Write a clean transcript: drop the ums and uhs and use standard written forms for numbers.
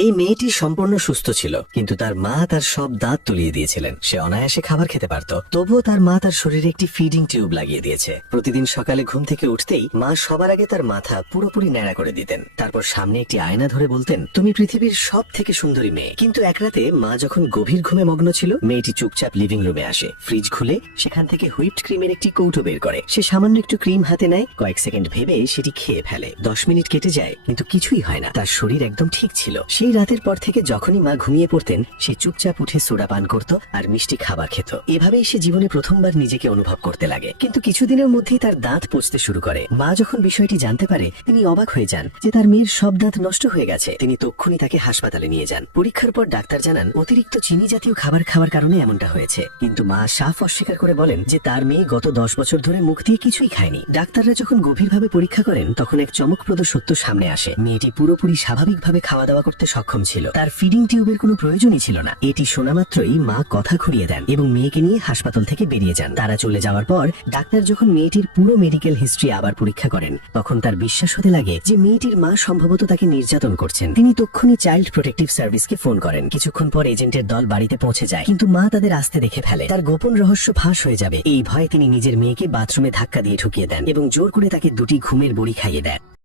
এই মেয়েটি সম্পূর্ণ সুস্থ ছিল, কিন্তু তার মা তার সব দাঁত তুলিয়ে দিয়েছিলেন। সে অনায়াসে খাবার খেতে পারত, তবুও তার মা তার শরীরে একটি ফিডিং টিউব লাগিয়ে দিয়েছে। প্রতিদিন সকালে ঘুম থেকে উঠতেই মা সবার আগে তার মাথা পুরোপুরি ন্যাড়া করে দিতেন। তারপর সামনে একটি আয়না ধরে বলতেন, তুমি পৃথিবীর সব থেকে সুন্দরী মেয়ে। কিন্তু এক রাতে মা যখন গভীর ঘুমে মগ্ন ছিল, মেয়েটি চুপচাপ লিভিং রুমে আসে। ফ্রিজ খুলে সেখান থেকে হুইপড ক্রিমের একটি কৌটো বের করে। সে সামান্য একটু ক্রিম হাতে নেয়, কয়েক সেকেন্ড ভেবে সেটি খেয়ে ফেলে। 10 মিনিট কেটে যায়, কিন্তু কিছুই হয় না। তার শরীর একদম ঠিক ছিল। সেই রাতের পর থেকে যখনই মা ঘুমিয়ে পড়তেন, সে চুপচাপ উঠে সোডা পান করত আর মিষ্টি খাবার খেত। এভাবেই সে জীবনে প্রথমবার নিজেকে অনুভব করতে লাগে। কিন্তু কিছুদিনের মধ্যেই তার দাঁত পচতে শুরু করে। মা যখন বিষয়টি জানতে পারে, তিনি অবাক হয়ে যান যে তার মেয়ের সব দাঁত নষ্ট হয়ে গেছে। তিনি তক্ষুনি তাকে হাসপাতালে নিয়ে যান। পরীক্ষার পর ডাক্তার জানান, অতিরিক্ত চিনি জাতীয় খাবার খাওয়ার কারণে এমনটা হয়েছে। কিন্তু মা সাফ অস্বীকার করে বলেন যে তার মেয়ে গত 10 বছর ধরে মুখ দিয়ে কিছুই খায়নি। ডাক্তাররা যখন গভীরভাবে পরীক্ষা করেন, তখন এক চমকপ্রদ সত্য সামনে আসে। মেয়েটি পুরোপুরি স্বাভাবিকভাবে খাওয়া দাওয়া করতে সক্ষম ছিল। তার ফিডিং টিউবের কোনো প্রয়োজনই ছিল না। এটি শোনা মাত্রই মা কথা ঘুরিয়ে দেন এবং মেয়েকে নিয়ে হাসপাতাল থেকে বেরিয়ে যান। তারা চলে যাওয়ার পর ডাক্তার যখন মেয়েটির পুরো মেডিকেল হিস্ট্রি আবার পরীক্ষা করেন, তখন তার বিশ্বাস হতে লাগে যে মেয়েটির মা সম্ভবত তাকে নির্যাতন করছেন। তিনি তক্ষুনি চাইল্ড প্রোটেক্টিভ সার্ভিসকে ফোন করেন। কিছুক্ষণ পর এজেন্টের দল বাড়িতে পৌঁছে যায়, কিন্তু মা তাদের আসতে দেখে ফেলে। তার গোপন রহস্য ফাঁস হয়ে যাবে, এই ভয়ে তিনি নিজের মেয়েকে বাথরুমে ধাক্কা দিয়ে ঢুকিয়ে দেন এবং জোর করে তাকে 2টি ঘুমের বড়ি খাইয়ে দেন।